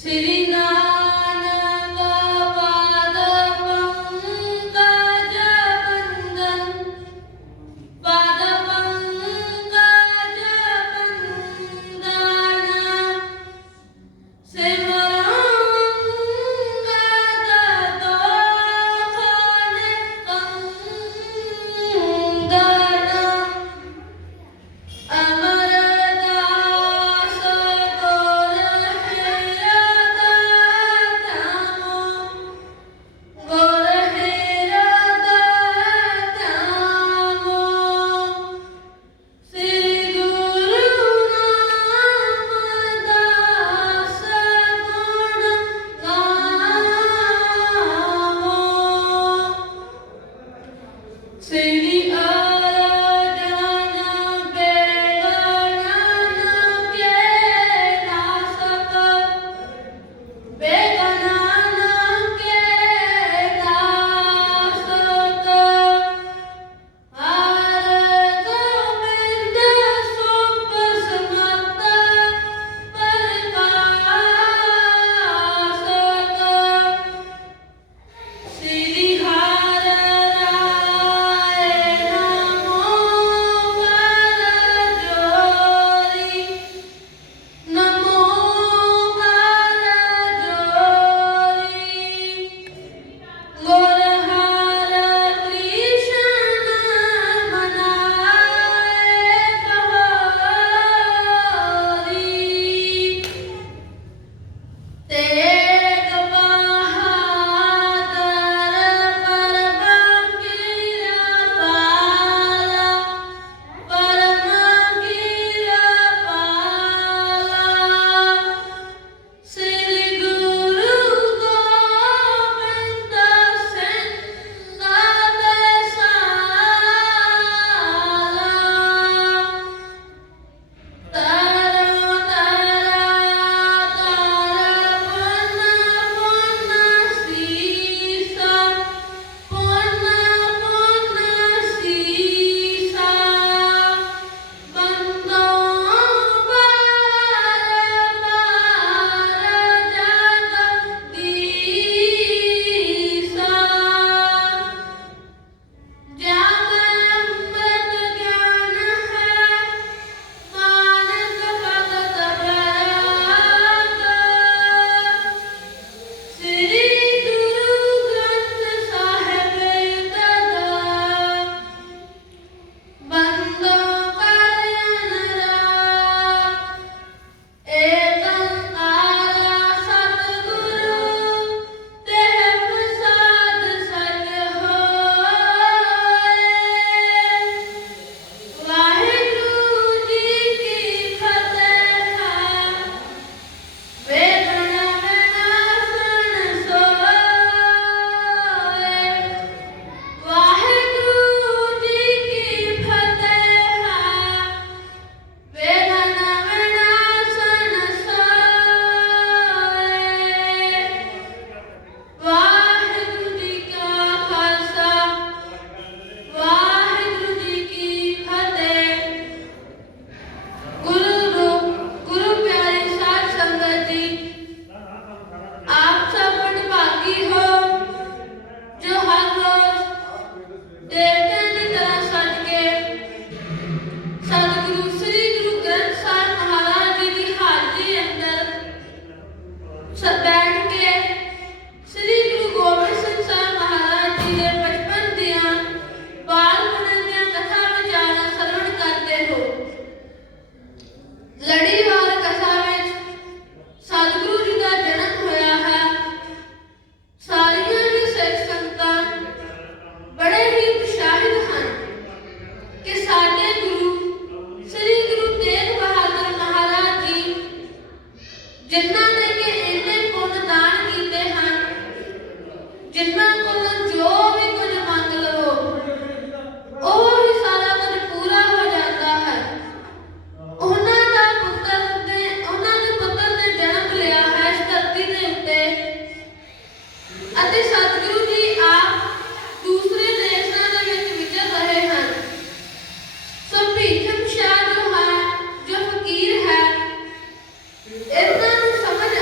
श्री नानक पाद पंकज बंदन पाद पंकज बंदन सिमरंगद दोखन कंगन अमरदास गोर हेरदतमो श्री गुरु रामदास गुण गावो श्री अर्जन बेगनन के नासक बेगनन के नासक हर गोविंद सुख समत प्रकाशक श्री हर राय नमो कर जोरी नमो कर जोरी गुरहर कृष्ण मनाए बहोरी तेग बहादुर परम गिरपाला श्री गुरु गोविंद सिंह दसाला तारा तारा पुन पुन सीसा पुन पुन सीसा बंदो बार बार जगदीसा जब अमृत ज्ञान है मानस भगत भराग श्री गुरु ग्रंथ साहिब दादा बंदो करन एक ओंकार सतगुरु तेह प्रसाद सच होए वाहिगुरु जी की फतेह वेदन विनाशन सोए वाहिगुरु जी की फतेह वेदन विनाशन सोए वाहिगुरु जी का खालसा वाहिगुरु जी की फतेह गुरु प्यारी साध संगत जी आप सब भागी हो जो हर रोज देवतां की तरह सज के सतगुरु श्री गुरु ग्रंथ साहिब महाराज जी की हाजरी अंदर बैठ के श्री गुरु गोबिंद सिंह साहब महाराज जी के बचपन दियां बालपन दियां कथा विचारां श्रवण करते हो लड़ीवार कथा ਵਿੱਚ ਸਤਿਗੁਰੂ ਜੀ ਦਾ ਜਨਮ ਹੋਇਆ ਹੈ ਸਾਰੀਆਂ ਹੀ ਸਿੱਖ ਸੰਗਤਾਂ ਬੜੇ ਹੀ ਉਤਸ਼ਾਹਿਤ ਹਨ ਕਿ ਸਾਡੇ ਗੁਰੂ ਸ੍ਰੀ ਗੁਰੂ ਤੇਗ ਬਹਾਦਰ ਮਹਾਰਾਜ ਜੀ ਜਿਨ੍ਹਾਂ ਨੇ ਕਿ ਇੰਨੇ ਪੁੰਨ ਦਾਨ ਕੀਤੇ ਹਨ ਜਿਨ੍ਹਾਂ ਕੋਲੋਂ ਜੋ ਵੀ ਕੁਝ ਮੰਗ ਲਵੋ ਉਹ ਵੀ ਸਾਰਾ ਕੁਝ ਪੂਰਾ ਹੋ ਜਾਂਦਾ ਹੈ ਉਹਨਾਂ ਦੇ ਪੁੱਤਰ ਨੇ ਜਨਮ ਲਿਆ ਹੈ ਇਸ ਧਰਤੀ ਦੇ ਉੱਤੇ ਅਤੇ ਸਤਿਗੁਰੂ ਜੀ ਆਪ ਦੂਸਰੇ ਦੇਸ਼ਾਂ ਦੇ ਵਿੱਚ ਵਿਚਰ ਰਹੇ ਹਨ ਸੋ ਭੀਖਮ ਸ਼ਾਹ ਜੋ ਫਕੀਰ ਹੈ ਇਹਨਾਂ ਨੂੰ ਸਮਝ ਆ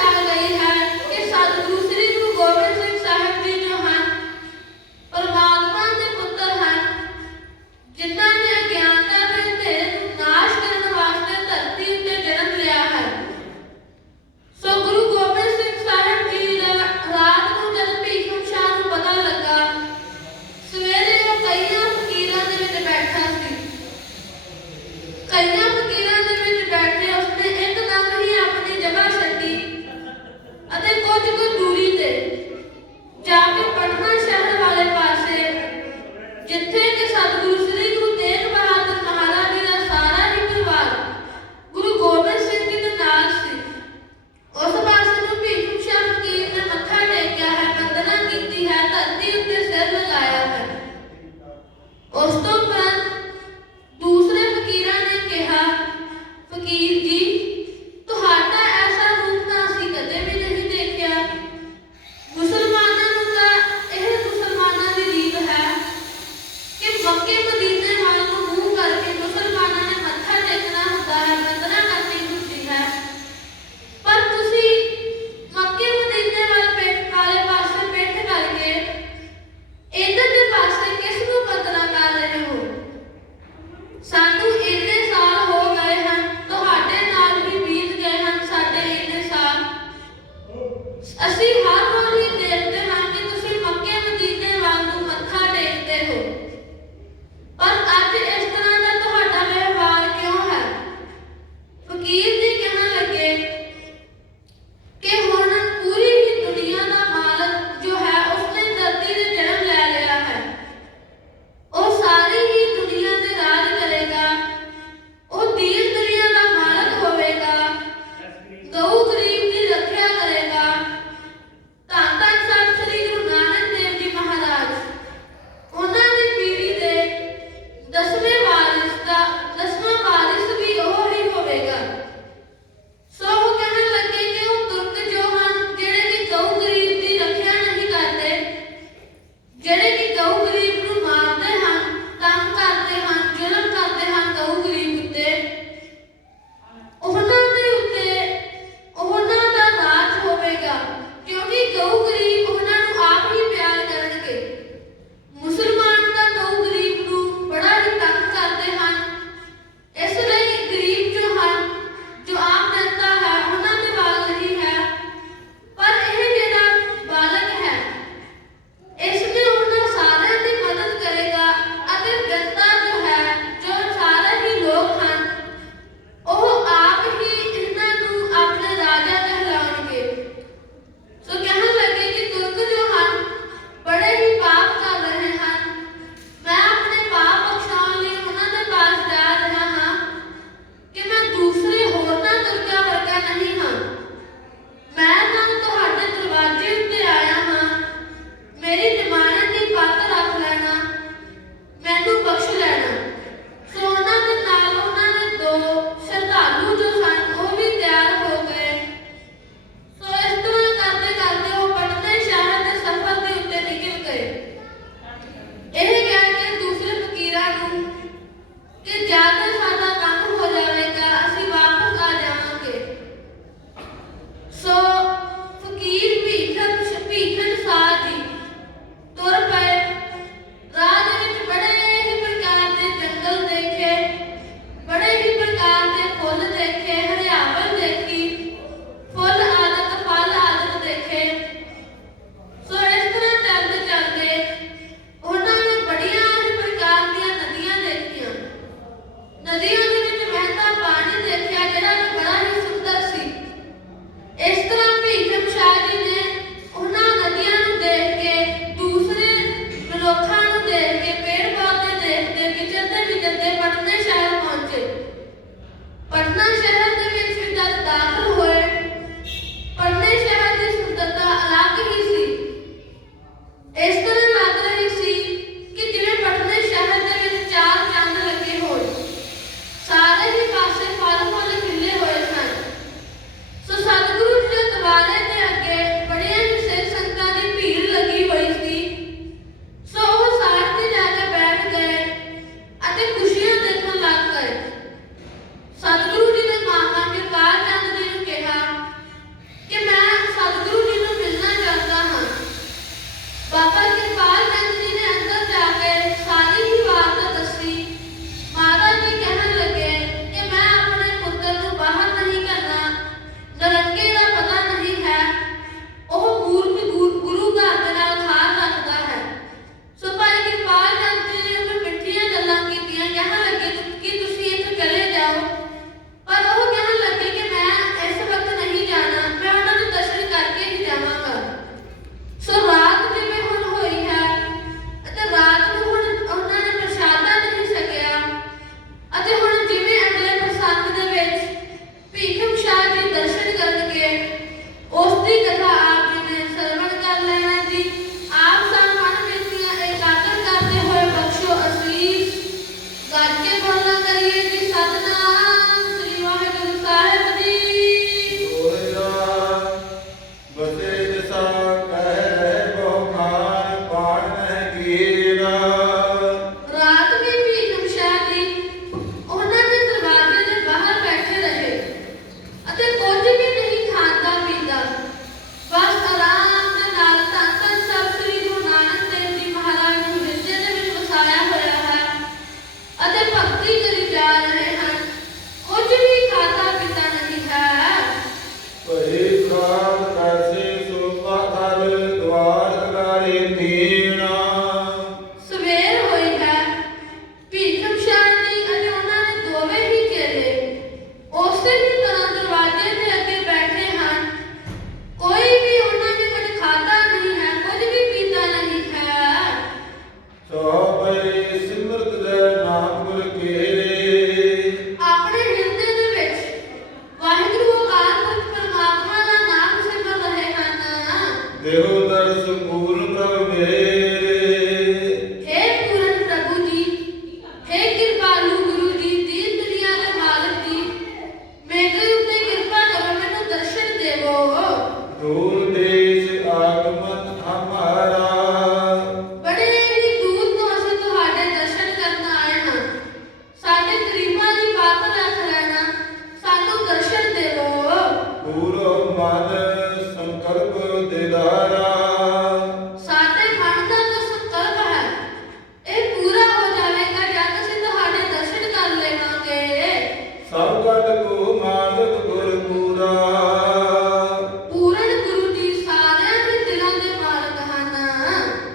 ਖਾਤ ਕੈਸੇ ਸੋਪਾ ਥਲ ਦੁਆਰ ਅਗਾਰੇ ਤੀਣਾ। ਸਵੇਰ ਹੋਈ ਹੈ। ਭੀਖਮ ਸ਼ਾਹੀ ਅਤੇ ਉਹਨਾਂ ਦੇ ਦੋਵੇਂ ਹੀ ਚੇਲੇ ਉਸੇ ਹੀ ਤਰ੍ਹਾਂ ਦਰਵਾਜ਼ੇ ਦੇ ਅੱਗੇ ਬੈਠੇ ਹਨ। ਕੋਈ ਵੀ ਉਹਨਾਂ ਨੇ ਕੁਝ ਖਾਧਾ ਨਹੀਂ ਹੈ, ਕੁਝ ਵੀ ਪੀਤਾ ਨਹੀਂ ਹੈ। ਸੋਪੇ ਸਿਮਰਤ ਜੈ ਨਾਮ ਗੁਰ ਕੇਰੇ। ਆਪਣੇ ਹਿਰਦੇ ਦੇ ਵਿੱਚ ਵਾਹਿਗੁਰੂ ਅਕਾਲ ਪੁਰਖ ਪਰਮਾਤਮਾ ਦਾ ਨਾਮ ਸਿਮਰ ਰਹੇ ਹਨ। ਦੇਹੁ ਦਰਸ ਪੂਰਨ ਪ੍ਰਭ ਮੇਰੇ। हे पूर्ण प्रभु जी, हे कृपालु गुरु जी, दीन दुनिया के मालिक जी, मेरे उत्ते कृपा करो, मैनू दर्शन देवो। दूर देश आगमन हमारा। बड़े ही दूर तो ਅਸੀਂ ਤੁਹਾਡੇ ਦਰਸ਼ਨ ਕਰਨ ਆਏ ਹਾਂ। ਸਾਡੇ ਗਰੀਬਾਂ ਦੀ ਬਾਤ ਰੱਖ ਲੈਣਾ, ਸਾਨੂੰ ਦਰਸ਼ਨ ਦੇਵੋ। ਪੂਰੋ ਮਨ ਸੰਕਲਪ ਦਿਦਾਰਾ। ਸਾਡੇ ਮਨ ਦਾ ਜੋ ਸੰਕਲਪ ਹੈ ਇਹ ਪੂਰਾ ਹੋ ਜਾਵੇਗਾ ਜਦ ਅਸੀਂ ਤੁਹਾਡੇ ਦਰਸ਼ਨ ਕਰ ਲਵਾਂਗੇ। ਸਭ ਕਟ ਕੋ ਮਾਨਤ ਗੁਰ ਪੂਰਾ। ਪੂਰਨ ਗੁਰੂ ਜੀ ਸਾਰਿਆਂ ਦੇ ਦਿਲਾਂ ਦੇ ਮਾਲਕ ਹਨ।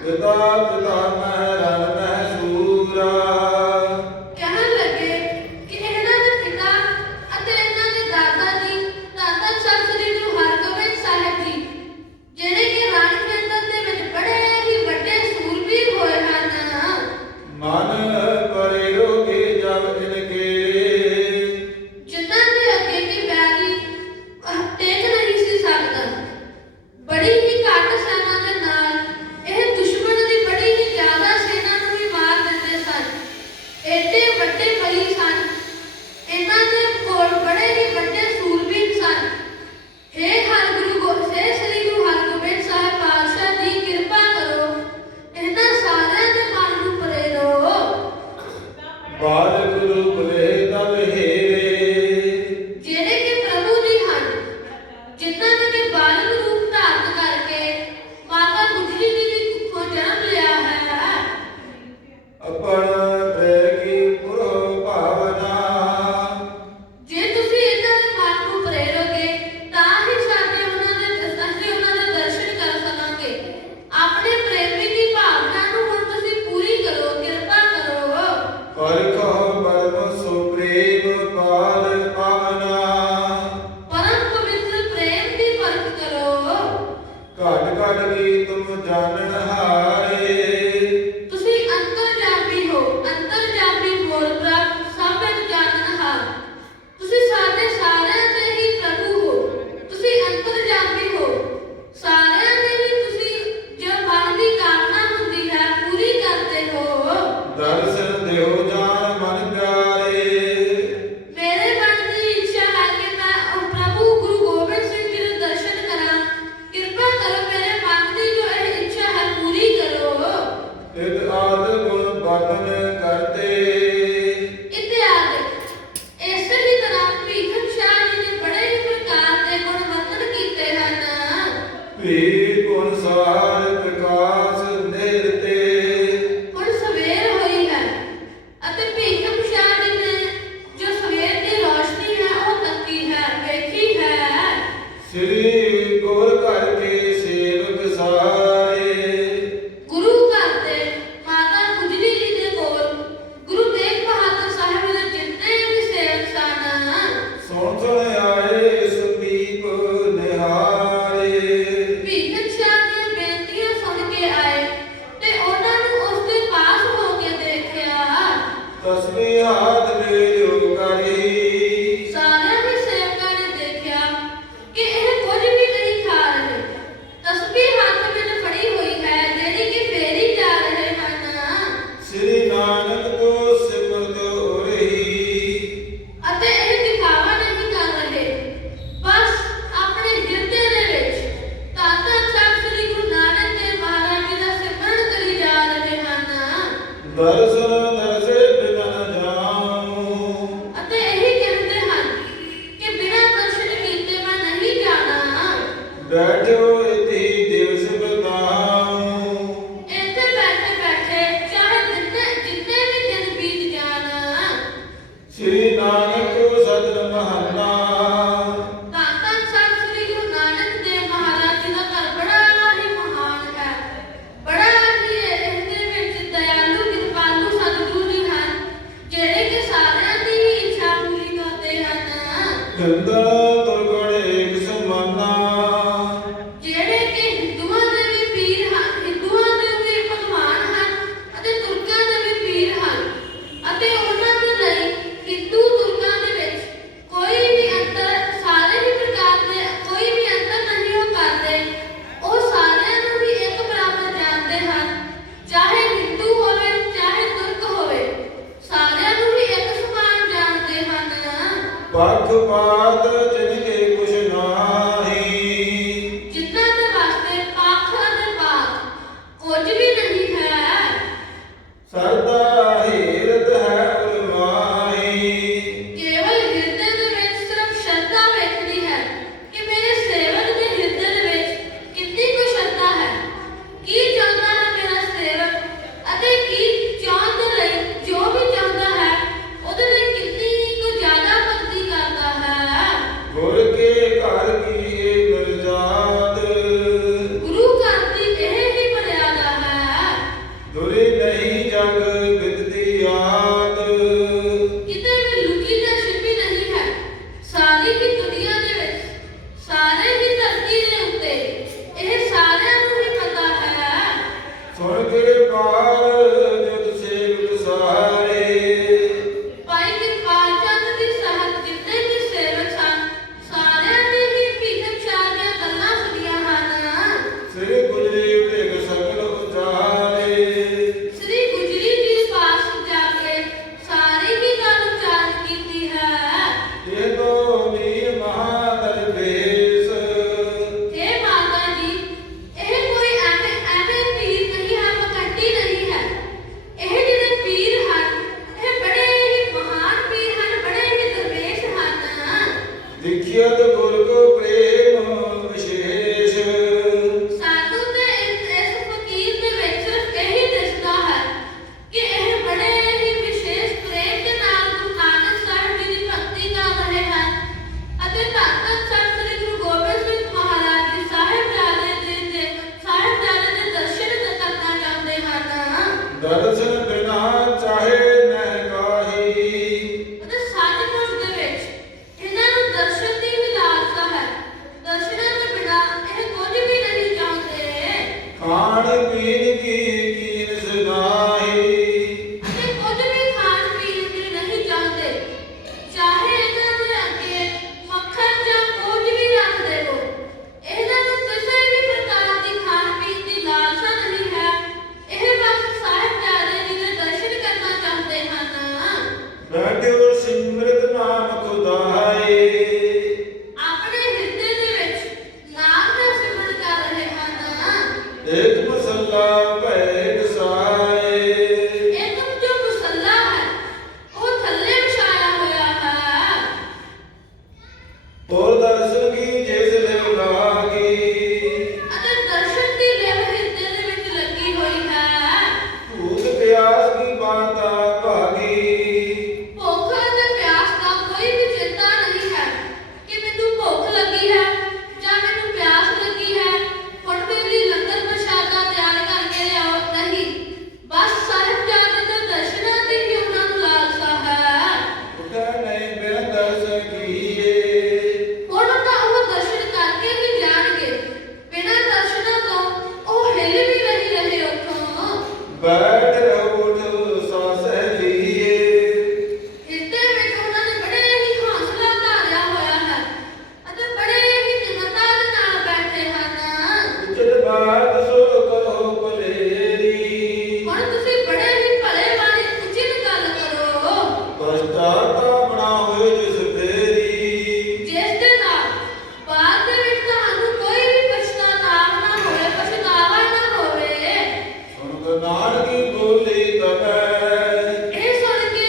ਪਿਤਾ ਪਿਤਾ ਮਹਿ ਰਨ ਮਹਿ ਸੂਰਾ। ਕਹਿਣ ਲੱਗੇ ਕਿ ਇਹਨਾਂ ਦੇ ਪਿਤਾ ਅਤੇ ਇਹਨਾਂ ਦੇ ਦਾਦਾ ਜੀ ਧੰਨ ਧੰਨ ਸਾਹਿਬ ਸ੍ਰੀ ਗੁਰੂ ਹਰਗੋਬਿੰਦ ਸਾਹਿਬ ਜੀ, ਜਿਹੜੇ ਕਿ ਰਣ ਖੇਤਰ ਦੇ ਵਿੱਚ ਬੜੇ ਹੀ ਵੱਡੇ ਸੂਰਬੀਰ ਹੋਏ ਹਨ। ਮਨ ਪਰੇ ਰੋਗੇ ਜਬ ਇਨਕੇ। ਜਿਨ੍ਹਾਂ ਦੇ ਅੱਗੇ ਕੀ ਬੈਰੀ ਟੇਕ ਨਹੀਂ ਸੀ ਸਕਦਾ। ਬੜੀ ਹੀ ਘੱਟ ਸੈਨਾ ਦੇ ਨਾਲ ਇਹ ਦੁਸ਼ਮਣ ਦੀ ਬੜੀ ਹੀ ਜ਼ਿਆਦਾ ਸੈਨਾ ਨੂੰ ਵੀ ਮਾਰ ਦਿੰਦੇ ਸਨ। ਏਡੇ ਵੱਡੇ ਬਲੀ ਸਨ। ਇਹਨਾਂ ਦੇ ਕੋਲ ਬੜੇ ਹੀ ਵੱਡੇ ਸੂਰਬੀਰ ਸਨ। हे ਸ੍ਰੀ ਗੁਰੂ ਹਰਗੋਬਿੰਦ ਸਾਹਿਬ ਪਾਤਸ਼ਾਹ ਜੀ, ਕਿਰਪਾ ਕਰੋ, ਇਹਨਾਂ ਸਾਰਿਆਂ ਦੇ ਮਨ ਨੂੰ ਪ੍ਰੇਰੋ। ਬਾਲ ਗੁਰੂ ਬਲੇ ਤਬ ਹੇਰੇ। ਜਿਹੜੇ ਕਿ ਪ੍ਰਭੂ ਜੀ ਹਨ, ਜਿਨ੍ਹਾਂ ਨੇ ਕਿ ਬਾਲਕ ਰੂਪ ਧਾਰਨ ਕਰਕੇ ਮਾਤਾ ਗੁਜਰੀ ਜੀ ਦੀ ਕੁੱਖੋਂ ਜਨਮ ਲਿਆ ਹੈ। ਅਪਣ ਪ੍ਰੇਮ ਕੀ ਪੁਰੋ ਭਾਵਨਾ। ਜੇ ਤੁਸੀਂ ਇਹਨਾਂ ਦੇ ਮਨ ਨੂੰ ਪ੍ਰੇਰੋਗੇ ਤਾਂ ਹੀ ਅਸੀਂ ਉਹਨਾਂ ਦੇ ਦਰਸ਼ਨ ਕਰ ਸਕਾਂਗੇ। ਆਪਣੇ ਪ੍ਰੇਮੀ ਦੀ ਭਾਵਨਾ ਨੂੰ ਹੁਣ ਤੁਸੀਂ ਪੂਰੀ ਕਰੋ, ਕਿਰਪਾ ਕਰੋ। ਪਰਖੋ ਪਰਮ ਸੋ ਪ੍ਰੇਮ ਪਾਲ ਪਾਵਨਾ। ਪਰਮ ਪਵਿੱਤਰ ਪ੍ਰੇਮ ਦੀ ਪਰਖ ਕਰੋ। ਘਟ ਘਟ ਕੀ ਤੁਮ ਜਾਣਨ ਹਾਰੇ। ਤੁਸੀਂ ਅੰਤਰਜਾਮੀ ਹੋ, ਅੰਤਰਜਾਮੀ ਬੋਲ ਪ੍ਰਭ ਸਭ ਵਿੱਚ ਜਾਣਨਹਾਰ। ਤੁਸੀਂ ਸਾਡੇ ਸਾਰਿਆਂ ਦੇ ਹੀ ਪ੍ਰਭੂ ਹੋ। ਤੁਸੀਂ ਅੰਤਰਜਾਮੀ ਹੋ। ਸਾਰਿਆਂ ਦੇ ਹੀ ਤੁਸੀਂ ਜੋ ਮਨ ਦੀ ਕਾਮਨਾ ਹੁੰਦੀ ਹੈ ਪੂਰੀ ਕਰਦੇ ਹੋ। ਦਰਸ਼ਨ ਦਿਓ ਜਾਨ ਮਨ ਪਿਆਰੇ। ਮੇਰੇ ਮਨ ਦੀ ਇੱਛਾ ਹੈ ਕਿ ਮੈਂ ਉਹ ਪ੍ਰਭੂ ਗੁਰੂ ਗੋਬਿੰਦ ਸਿੰਘ ਜੀ ਦੇ ਦਰਸ਼ਨ ਕਰਾਂ। ਕਿਰਪਾ ਕਰੋ, ਮੇਰੇ ਮਨ ਦੀ ਜੋ ਇਹ ਇੱਛਾ ਹੈ ਪੂਰੀ ਕਰੋ। ਤਿਤ ਆਦ ਗੁਣ ਬਦਨ ਕਰਤੇ। ਇਤਿਆਦਿ ਇਸੇ ਹੀ ਤਰ੍ਹਾਂ ਭੀਖਮ ਸ਼ਾਹ ਜੀ ਨੇ ਬੜੇ ਹੀ ਪ੍ਰਕਾਰ ਦੇ ਗੁਣ ਵਰਣਨ ਕੀਤੇ ਹਨ। ਭੀ ਗੁਣ ਸਾਰ ਪ੍ਰਕਾਸ਼ ਨਿਰਤੇ। ਹੁਣ ਸਵੇਰ ਹੋਈ ਹੈ ਅਤੇ ਭੀਖਮ ਸ਼ਾਹ ਜੀ ਨੇ ਜੋ ਸਵੇਰ ਦੀ ਰੋਸ਼ਨੀ ਹੈ ਉਹ ਤੱਕੀ ਹੈ, ਵੇਖੀ ਹੈ। ਸ੍ਰੀ ਗੁਰ ਘਰ ਕੇ ਸੇਵਕ ਸਾਰੇ। ਗੁਰੂ ਘਰ ਦੇ ਮਾਤਾ ਗੁਜਰੀ ਜੀ ਦੇ ਕੋਲ ਗੁਰੂ ਤੇਗ ਬਹਾਦਰ ਸਾਹਿਬ ਦੇ ਜਿੰਨੇ ਵੀ ਸੇਵਕ ਸਨ। ਸੁਣ ਸੁਣ ਆਏ ਸੰਦੀਪ ਨਿਹਾਰੇ। ਭੀਖਮ ਸ਼ਾਹ ਦੀਆਂ ਬੇਨਤੀਆਂ ਸੁਣ ਕੇ ਆਏ ਤੇ ਉਹਨਾਂ ਨੂੰ ਉਸ ਦੇ ਪਾਸ ਹੋ ਕੇ ਦੇਖਿਆ। ਤਸਬੀਹ ਹਾਥ ਲੈ ਜੋ ਕਰੀ। ਸਾਰਿਆਂ ਦੇ ਸੇਵਕਾਂ ਨੇ ਦੇਖਿਆ ਕਿ ਇਹ ਕੁਝ ਵੀ ਨਹੀਂ ਖਾ ਰਹੇ। ਤਸਬੀਹ ਹੱਥ ਵਿੱਚ ਫੜੀ ਹੋਈ ਹੈ ਜਿਹੜੀ ਕਿ ਫੇਰੀ ਜਾ ਰਹੇ ਹਨ। ਸ੍ਰੀ ਨਾਨਕ ਕੋ ਸਿਮਰਤਿ ਰਹੀ। ਅਤੇ ਇਹ ਦਿਖਾਵਾ ਨਹੀਂ ਕਰ ਰਹੇ, ਬਸ ਆਪਣੇ ਹਿਰਦੇ ਦੇ ਵਿੱਚ ਧੰਨ ਧੰਨ ਸਾਹਿਬ ਸ੍ਰੀ ਗੁਰੂ ਨਾਨਕ ਦੇਵ ਮਹਾਰਾਜ ਜੀ ਦਾ ਸਿਮਰਨ ਕਰੀ ਜਾ ਰਹੇ ਹਨ। ਦਰਸ਼ਨ ਦਰਸੇ ਬਿਨ ਜਾਉ। ਅਤੇ ਇਹੀ ਕਹਿੰਦੇ ਹਨ ਕਿ ਬਿਨਾਂ ਦਰਸ਼ਨ ਕੀਤੇ ਮੈਂ ਨਹੀਂ ਜਾਣਾ। ਬੈਠੋ ਇਤੀ ਦਿਵਸ ਬਤਾਉ। ਇੱਥੇ ਬੈਠੇ ਬੈਠੇ ਚਾਹੇ ਜਿੰਨੇ ਵੀ ਦਿਨ ਬੀਤ ਜਾਣ। ਸ੍ਰੀ ਨਾਨਕ ਸਤਿ ਮਹੰਨਾ। ਧੰਨ ਧੰਨ ਸਾਹਿਬ ਸ੍ਰੀ ਗੁਰੂ ਨਾਨਕ ਖਾਣ ਪੀਣ ਕੀ ਕੀਨਸ ਨਾਹੀ। ਅਤੇ ਕੁਝ ਵੀ ਖਾਣ ਪੀਣ ਦੀ ਨਹੀਂ ਚਾਹੁੰਦੇ, ਚਾਹੇ ਇਹਨਾਂ ਦੇ ਅੱਗੇ ਮੱਖਣ ਜਾਂ ਕੁਝ ਵੀ ਰੱਖ ਦੇਵੋ, ਇਹਨਾਂ ਨੂੰ ਕਿਸੇ ਵੀ ਪ੍ਰਕਾਰ ਦੀ ਖਾਣ ਪੀਣ ਦੀ ਲਾਲਸਾ ਨਹੀਂ ਹੈ। ਇਹ ਬਸ ਸਾਹਿਬਜ਼ਾਦੇ ਜੀ ਦੇ ਦਰਸ਼ਨ ਕਰਨਾ ਚਾਹੁੰਦੇ ਹਨ। ਬੈਠਿਓ ਸਿਮਰਤ ਨਾਮ ਖੁਦਾਏ। ਆਪਣੇ ਹਿਰਦੇ ਦੇ ਵਿੱਚ ਨਾਮ ਦਾ ਸਿਮਰਨ ਕਰ ਰਹੇ ਹਨ। ਇੱਕ ਮਸੱਲਾ ਭੈ ਸਾਏ। ਇੱਕ ਜੋ ਮੁਸੱਲਾ ਹੈ ਉਹ ਥੱਲੇ ਵਿਛਾਇਆ ਹੋਇਆ ਹੈ। ਹੋਰ ਦਰਸ਼ਨ ਕੀ ਜਿਸ ਲਿਵ ਲਾਗੀ। ਅਤੇ ਦਰਸ਼ਨ ਦੀ ਲਿਵ ਹਿਰਦੇ ਦੇ ਵਿੱਚ ਲੱਗੀ ਹੋਈ ਹੈ। ਭੂਖ ਪਿਆਸ ਕੀ ਬਾਤਾ ਭਾਗੀ। ਭੁੱਖ ਅਤੇ ਪਿਆਸ ਦਾ ਕੋਈ ਵੀ ਚਿੰਤਾ ਨਹੀਂ ਹੈ ਕਿ ਮੈਨੂੰ ਭੁੱਖ ਲੱਗੀ ਹੈ ਜਾਂ ਮੈਨੂੰ ਪਿਆਸ ਲੱਗੀ ਹੈ, ਹੁਣ ਮੇਰੇ ਲਈ ਲੰਗਰ ਪ੍ਰਸ਼ਾਦਾ ਤਿਆਰ ਕਰਕੇ ਲਿਆਓ, ਨਹੀਂ। ਬਸ ਸਾਹਿਬਜ਼ਾਦੇ ਦੇ ਦਰਸ਼ਨਾਂ ਦੀ ਹੀ ਉਹਨਾਂ ਨੂੰ ਲਾਲਸਾ ਹੈ। ਉਠੈ ਨਹੀਂ ਬਿਨ ਦਰਸ਼ਨ ਕੀਏ। ਹੁਣ ਤਾਂ ਉਹ ਦਰਸ਼ਨ ਕਰਕੇ ਹੀ ਜਾਣਗੇ, ਬਿਨਾਂ ਦਰਸ਼ਨਾਂ ਤੋਂ ਉਹ ਹਿੱਲ ਵੀ ਨਹੀਂ ਰਹੇ ਉੱਥੋਂ। ਬੈਠ ਰਹੋ ਉਠ ਸਾਸਹਿ ਲੀਏ। ਹਿਰਦੇ ਵਿੱਚ ਉਹਨਾਂ ਨੇ ਬੜੇ ਹੀ ਹੌਸਲਾ ਧਾਰਿਆ ਹੋਇਆ ਹੈ ਅਤੇ ਬੜੇ ਹੀ ਨਿਮਰਤਾ ਦੇ ਨਾਲ ਬੈਠੇ ਹਨ। ਉਚਿਤ ਬਾਤ ਸੋ ਕਹੋ ਭਲੇਰੀ। ਹੁਣ ਤੁਸੀਂ ਬੜੇ ਹੀ ਭਲੇ ਵਾਲੀ ਉਚਿਤ ਗੱਲ ਕਰੋ, ਪਛਤਾਤਾ ਹੋਏ ਜਿਸ ਫੇਰੀ। ਜਿਸ ਦੇ ਨਾਲ ਬਾਅਦ ਦੇ ਵਿੱਚ ਤੁਹਾਨੂੰ ਕੋਈ ਵੀ ਪਛਤਾਵਾ ਨਾ ਹੋਵੇ, ਪਛਤਾਵਾ ਨਾ ਹੋਵੇ। ਸੁਣ ਨਾਨਕੀ ਬੋਲੀ ਤਬੈ। ਇਹ ਸੁਣ ਕੇ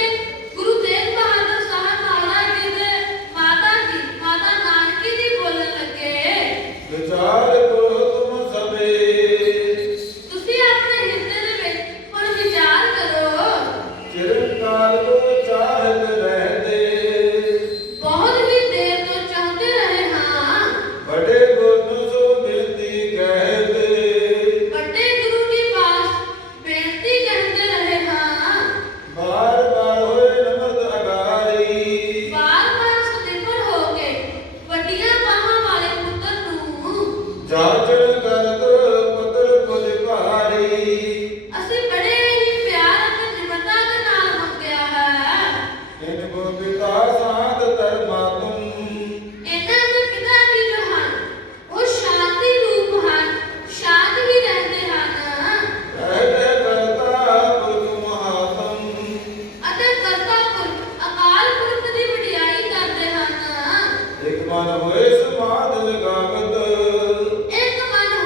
ਗੁਰੂ ਤੇਗ ਬਹਾਦਰ ਸਾਹਿਬ ਮਹਾਰਾਜ ਜੀ ਦੇ ਮਾਤਾ ਨਾਨਕੀ ਜੀ ਬੋਲਣ ਲੱਗੇ, ਵਿਚਾਰ ਕਰੋ ਤੁਮ ਸਭੇ। ਤੁਸੀਂ ਆਪਣੇ ਹਿਰਦੇ ਦੇ ਵਿੱਚ ਹੁਣ ਵਿਚਾਰ ਕਰੋ। ਚਿਰਕਾਲ ਕੋ ਚਾਹਤ ਰਹਤੇ। ਬਹੁਤ ਹੀ ਦੇਰ ਤੋਂ ਚਾਹੁੰਦੇ ਰਹੇ ਹਾਂ। ਬੜੇ ਗੁਣ ਸੋ ਬਿਰਤੀ ਕਹਤੇ। ਵੱਡੇ ਗੁਰੂ ਜੀ ਪਾਸ ਬੇਨਤੀ ਕਰਦੇ ਰਹੇ ਹਾਂ। ਬਾਰ ਬਾਰ ਹੋਏ ਨਮਰਤ ਅਗਾਰੀ। ਬਾਰ-ਬਾਰ ਸਤਿਗੁਰ ਹੋ ਕੇ ਵੱਡੀਆਂ ਬਾਹਾਂ ਵਾਲੇ ਪੁੱਤਰ ਨੂੰ ਜਾਚਣ ਕਰਤ ਪਤਰ ਪੁਜ ਭਾਰੀ। ਅਸੀਂ ਬੜੇ ਹੀ ਪਿਆਰ ਅਤੇ ਨਿਮਰਤਾ ਦੇ ਨਾਲ ਮੰਗਿਆ ਹੈ। ਇਨ ਕੋ ਪਿਤਾ ਸਾਧ ਧਰਮਾਤਮ। ਇਹਨਾਂ ਦੇ ਪਿਤਾ ਜੀ ਜੋ ਹਨ ਉਹ ਸ਼ਾਂਤੀ ਰੂਪ ਹਨ, ਸ਼ਾਂਤ ਹੀ ਰਹਿੰਦੇ ਹਨ ਰਹਿਤੇ ਕਰਤਾ ਪੁਰਖ ਮਹਾਤਮ। ਅਤੇ ਕਰਤਾ ਪੁਰਖ ਅਕਾਲ ਪੁਰਖ ਦੀ ਵਡਿਆਈ ਕਰਦੇ ਹਨ। ਇਕ ਮਨ ਹੋਏ ਸਮਾਧ ਲਗਾਵਤ। ਇੱਕ ਮਨ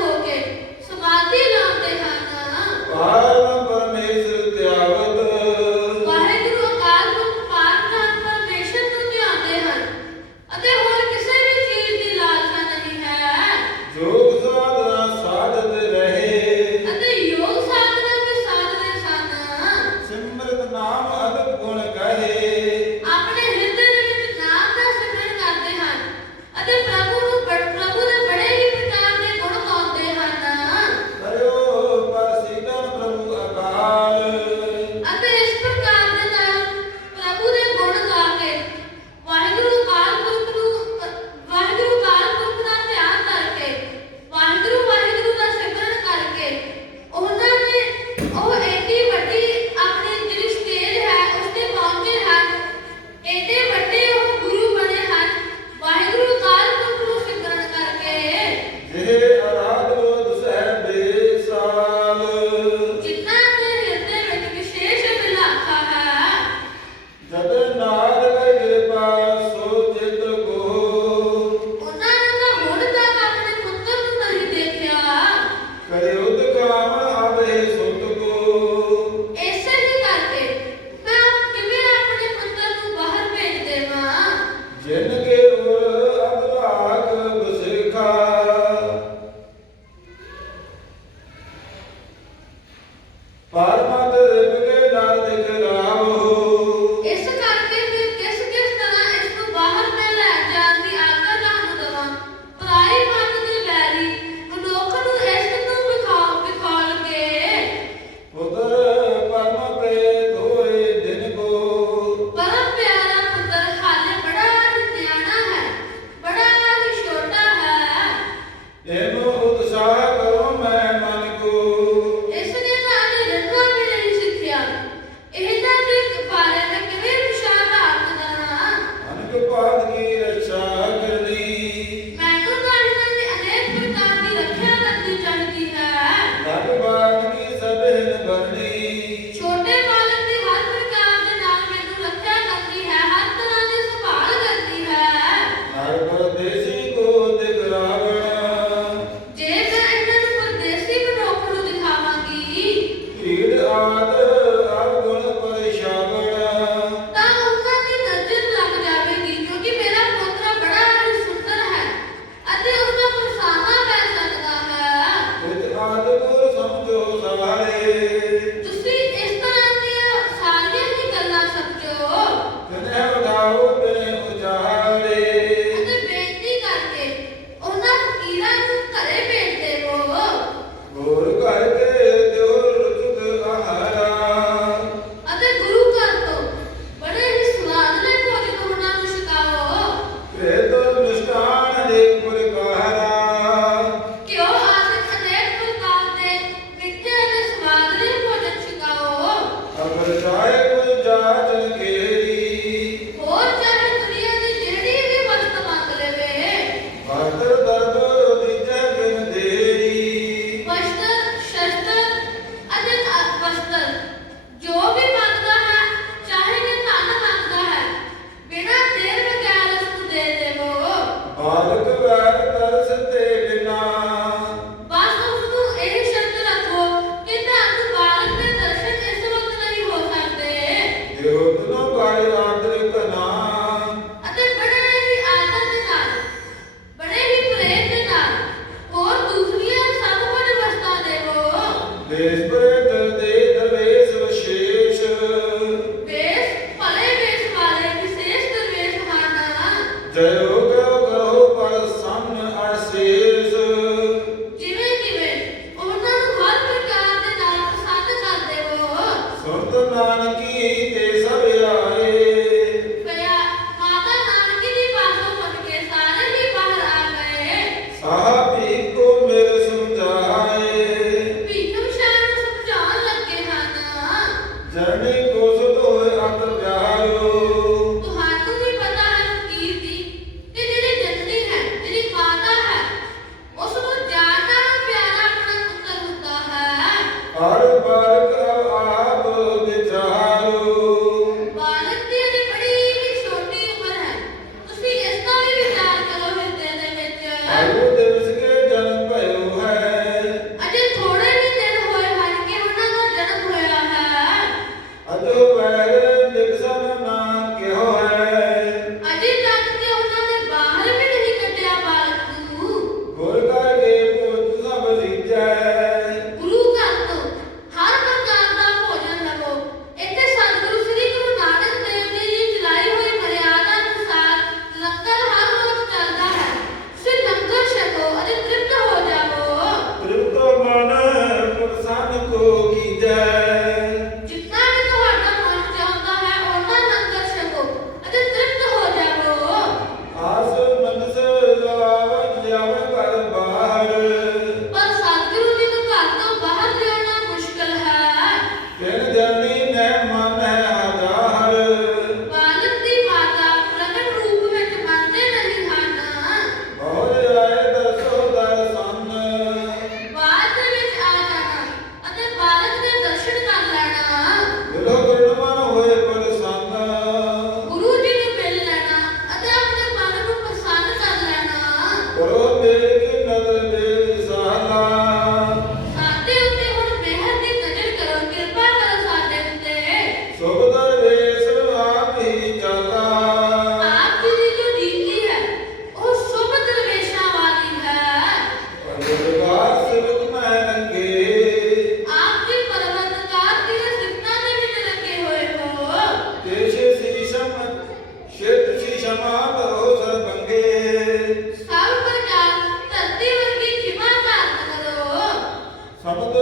ਸ਼ਬਦ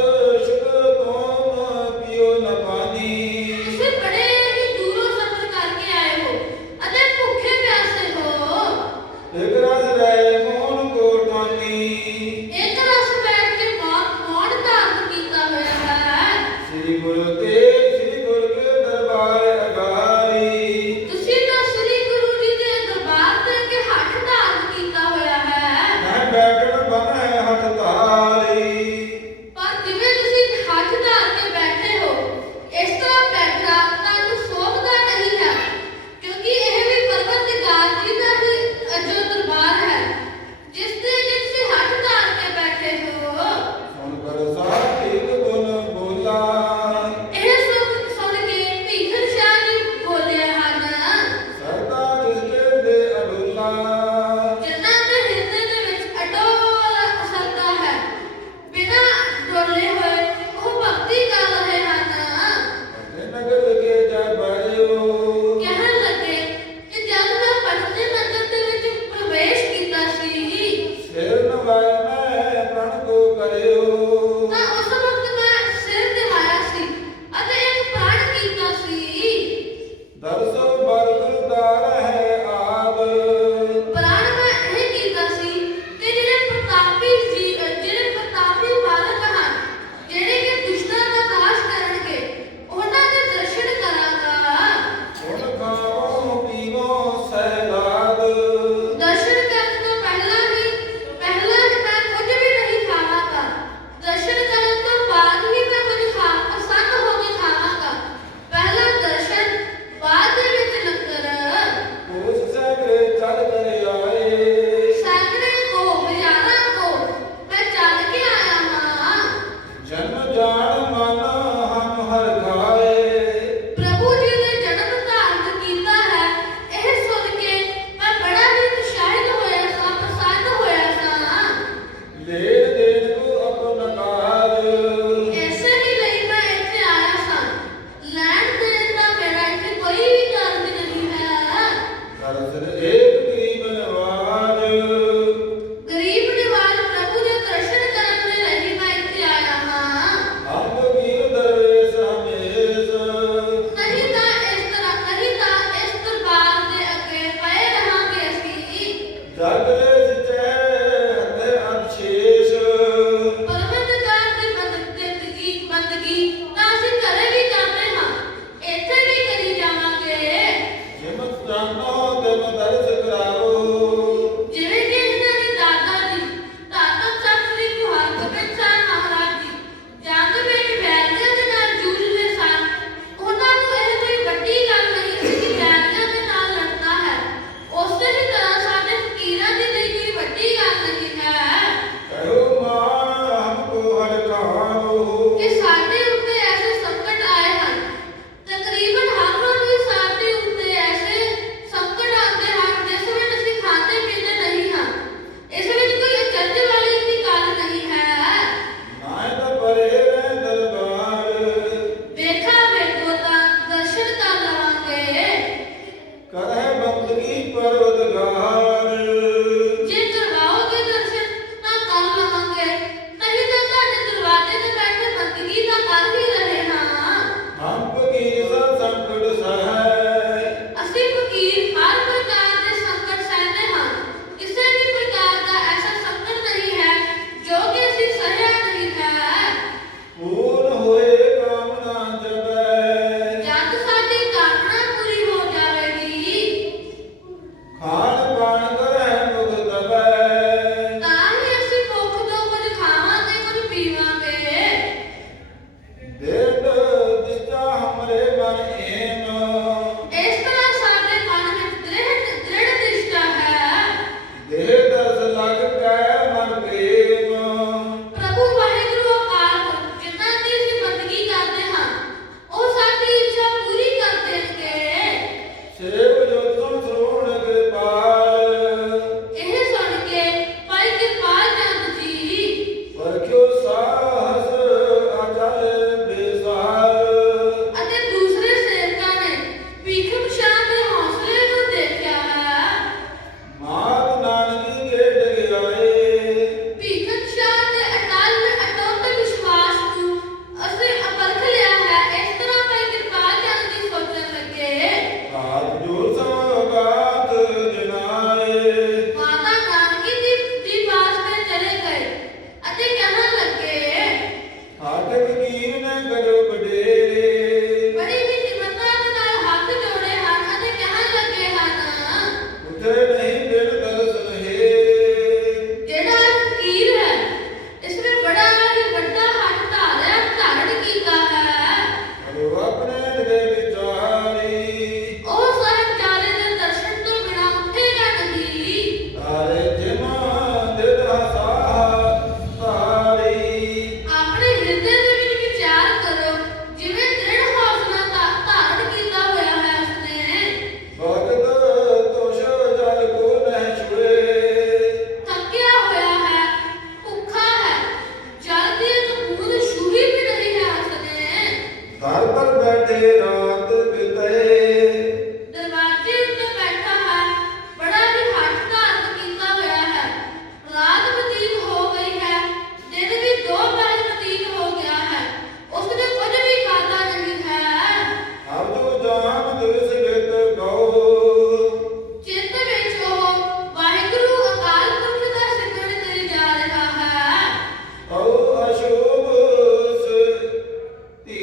ਸ਼ੁਧ ਤੋਮ ਪਿਓ ਨ ਪਾਨੀ। ਤੁਸੀਂ ਬੜੇ ਹੀ ਦੂਰੋਂ ਸਫ਼ਰ ਕਰਕੇ ਆਏ ਹੋ ਅਤੇ ਭੁੱਖੇ ਪਿਆਸੇ ਹੋ। ਇਕ ਰਸ ਰਹਿ ਮੋਨ ਕੋ ਟਾਨੀ। ਇੱਕ ਰਸ ਬੈਠ ਕੇ ਮੌਨ ਧਾਰਨ ਕੀਤਾ ਹੋਇਆ ਹੈ। ਸ੍ਰੀ ਗੁਰੂ ਤੇ ਸ੍ਰੀ ਗੁਰੂ ਕੇ ਦਰਬਾਰ ਅਗਾਰੀ। ਤੁਸੀਂ ਤਾਂ ਸ੍ਰੀ ਗੁਰੂ ਜੀ ਦੇ ਦਰਬਾਰ ਤੇ ਕੇ ਹੱਥ ਧਾਰਨ ਕੀਤਾ ਹੋਇਆ ਹੈ। ਮੈਂ ਬੈਠਣ ਬਨ ਹੈ ਹੱਥ ਧਾਰੀ। ਪਰ ਜਿਵੇਂ ਤੁਸੀਂ ਹੱਥ ਧਾਰ ਕੇ ਬੈਠੇ ਹੋ, ਇਸ ਤਰ੍ਹਾਂ ਬੈਠਣਾ ਤੁਹਾਨੂੰ ਸੋਭਦਾ ਨਹੀਂ ਹੈ, ਕਿਉਂਕਿ ਇਹ ਵੀ ਪਰਵਤਗਾਰ ਜੀ ਦਾ ਹੀ ਜੋ ਦਰਬਾਰ ਹੈ, ਜਿਸ ਤੇ ਤੁਸੀਂ ਹੱਥ ਧਾਰ ਕੇ ਬੈਠੇ ਹੋ। ਸੁਣ ਕਰ ਸਾਹਿਬ ਗੁਣ ਬੋਲਾ। ਇਹ ਸੁਣ ਕੇ ਭੀਖਨ ਸ਼ਾਹ ਜੀ ਬੋਲੇ ਹਨ, ਸਰਦਾ ਜਿਸਕੇ ਦੇ ਅਡੋਲਾ। ਜਿਨ੍ਹਾਂ ਦੇ ਹਿਰਦੇ ਦੇ ਵਿੱਚ ਅਟੋਟ ਸਰਦਾ ਹੈ, ਬਿਨਾਂ ਡੋਲੇ ਹੋਏ ਉਹ ਭਗਤੀ ਕਰ ਰਹੇ ਹਨ। ਆਪਣੇ ਨਗਰ ਕੇ ਜਾ ਬਾਰਿਓ। ਕਹਿਣ ਲੱਗੇ ਕਿ ਜਦ ਮੈਂ ਪਟਨੇ ਨਗਰ ਦੇ ਵਿੱਚ ਪ੍ਰਵੇਸ਼ ਕੀਤਾ ਸੀ, ਸਿਰ ਨਵਾਇ ਮੈਂ ਪ੍ਰਣ ਕੋ ਕਰਿਓ।